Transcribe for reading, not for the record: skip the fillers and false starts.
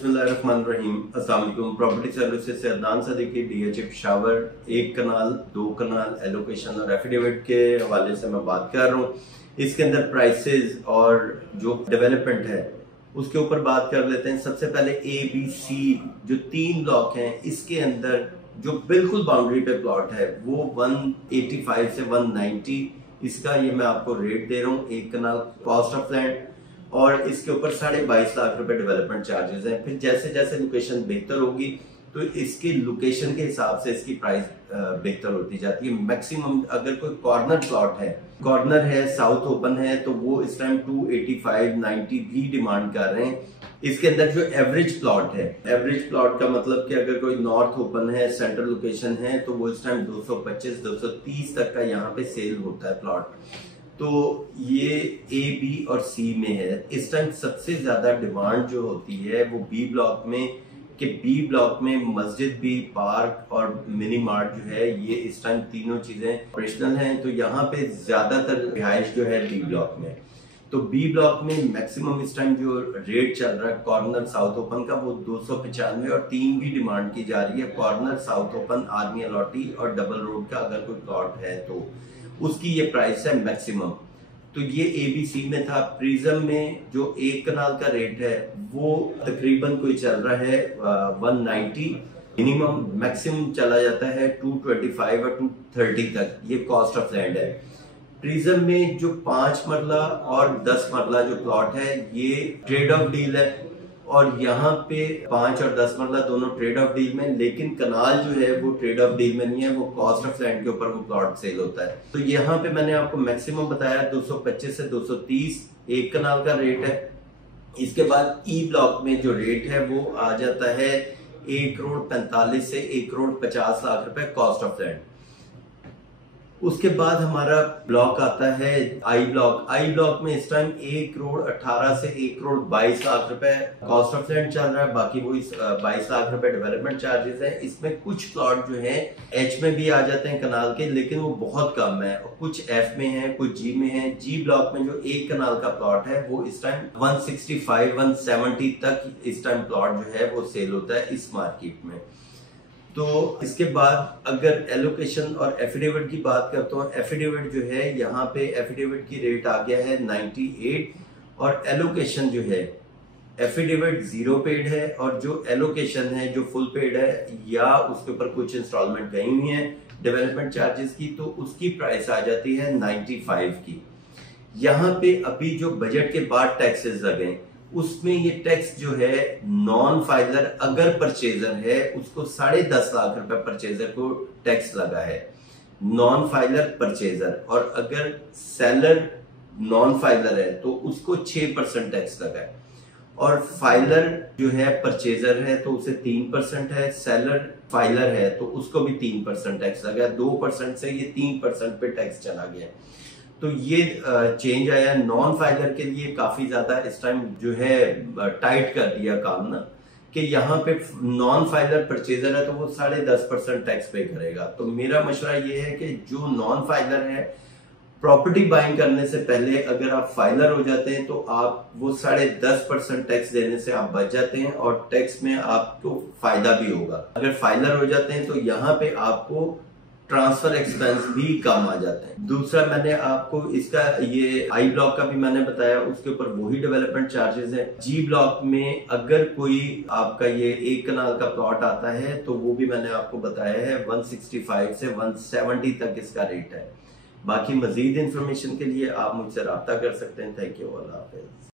बिस्मिल्लाहिर्रहमानिर्रहीम। अस्सलाम वालेकुम। प्रॉपर्टी सर्विसेज से अदनान सदीकी, DHA पेशावर, एक कनाल, दो कनाल, एलोकेशन और एफिडेविट के हवाले से मैं बात कर रहा हूँ। इसके अंदर प्राइसेस और जो डेवलपमेंट है उसके ऊपर बात कर लेते हैं। सबसे पहले ABC जो 3 ब्लॉक हैं, इसके अंदर जो बिल्कुल बाउंड्री पे प्लॉट है वो 185 से 190, इसका ये मैं आपको रेट दे रहा हूँ। एक कनाल कॉस्ट ऑफ लैंड और इसके ऊपर 22.5 लाख रुपए डेवलपमेंट चार्जेस हैं। फिर जैसे जैसे लोकेशन बेहतर होगी तो इसकी लोकेशन के हिसाब से इसकी प्राइस बेहतर होती जाती है। मैक्सिमम अगर कोई कॉर्नर प्लॉट है, कॉर्नर है, साउथ ओपन है, तो वो इस टाइम 285, 90 भी डिमांड कर रहे हैं। इसके अंदर जो एवरेज प्लॉट है, एवरेज प्लॉट का मतलब कि अगर कोई नॉर्थ ओपन है, सेंट्रल लोकेशन है, तो वो इस टाइम 225, 230 तक का यहाँ पे सेल होता है प्लॉट। तो ये A, B और C में है। इस टाइम सबसे ज्यादा डिमांड जो होती है वो B ब्लॉक में, कि B ब्लॉक में मस्जिद भी, पार्क और मिनी मार्ट जो है, ये इस टाइम तीनों चीजें ऑपरेशनल हैं। तो यहाँ पे ज्यादातर रिहाइश जो है B ब्लॉक में। तो B ब्लॉक में मैक्सिमम इस टाइम जो रेट चल रहा है कॉर्नर साउथ ओपन का वो 295 और 3 भी डिमांड की जा रही है। Corner south open, army allottee और डबल रोड का अगर कोई प्लॉट है तो उसकी ये प्राइस है मैक्सिमम। तो ये ABC में था। प्रिज्म में जो एक कनाल का रेट है वो तकरीबन कोई चल रहा है 190, मिनिमम, मैक्सिमम चला जाता है 225 और 230 तक। ये कॉस्ट ऑफ लैंड है। प्रिज्म में जो 5 मरला और 10 मरला जो प्लॉट है ये ट्रेड ऑफ डील है, और यहाँ पे 5 और 10 मरला दोनों ट्रेड ऑफ डील में, लेकिन कनाल जो है वो ट्रेड ऑफ डील में नहीं है, वो कॉस्ट ऑफ लैंड के ऊपर वो प्लॉट सेल होता है। तो यहाँ पे मैंने आपको मैक्सिमम बताया 225 से 230 एक कनाल का रेट है। इसके बाद E ब्लॉक में जो रेट है वो आ जाता है 1,45 से 1,50 लाख रुपए कॉस्ट ऑफ लैंड। उसके बाद हमारा ब्लॉक आता है I ब्लॉक। I ब्लॉक में इस टाइम 1,18 से 1,22 लाख रुपए कॉस्ट ऑफ लैंड चल रहा है। बाकी वो 22 लाख रुपए डेवलपमेंट चार्जेस है। इसमें कुछ प्लॉट जो है H में भी आ जाते हैं कनाल के, लेकिन वो बहुत कम है। कुछ F में है, कुछ G में है। G ब्लॉक में जो एक कनाल का प्लॉट है वो इस टाइम 165, 170 तक इस टाइम प्लॉट जो है वो सेल होता है इस मार्केट में। तो इसके बाद अगर एलोकेशन और एफिडेविट की बात करता हूँ, एफिडेविट जो है यहाँ पे एफिडेविट की रेट आ गया है 98, और एलोकेशन जो है एफिडेविट 0 पेड है, और जो एलोकेशन है जो फुल पेड है या उसके ऊपर कुछ इंस्टॉलमेंट गई हुई है डेवलपमेंट चार्जेस की, तो उसकी प्राइस आ जाती है 95 की। यहाँ पे अभी जो बजट के बाद टैक्सेस लगे उसमें ये टैक्स जो है नॉन फाइलर अगर परचेजर है उसको 10.5 लाख रुपए परचेजर को टैक्स लगा है, नॉन फाइलर परचेजर। और अगर सेलर नॉन फाइलर है तो उसको 6% टैक्स लगा है, और फाइलर जो है परचेजर है तो उसे 3% है, सेलर फाइलर है तो उसको भी 3% टैक्स लगा है। 2% से ये 3% पे टैक्स चला गया। तो ये चेंज आया। नॉन फाइलर के लिए काफी ज्यादा इस टाइम जो है टाइट कर दिया काम ना, कि यहाँ पे नॉन फाइलर परचेजर है तो वो 10.5% टैक्स पे करेगा। तो मेरा मशवरा ये है कि जो नॉन फाइलर है, प्रॉपर्टी बाइंग करने से पहले अगर आप फाइलर हो जाते हैं तो आप वो 10.5% टैक्स देने से आप बच जाते हैं, और टैक्स में आपको फायदा भी होगा। अगर फाइलर हो जाते हैं तो यहाँ पे आपको ट्रांसफर एक्सपेंस भी कम आ जाते हैं। दूसरा मैंने आपको इसका ये I ब्लॉक का भी मैंने बताया, उसके ऊपर वही डेवलपमेंट चार्जेस है। G ब्लॉक में अगर कोई आपका ये एक कनाल का प्लॉट आता है तो वो भी मैंने आपको बताया है 165 से 170 तक इसका रेट है। बाकी मजीद इंफॉर्मेशन के लिए आप मुझसे रब्ता कर सकते हैं। Thank you, Allah Hafiz.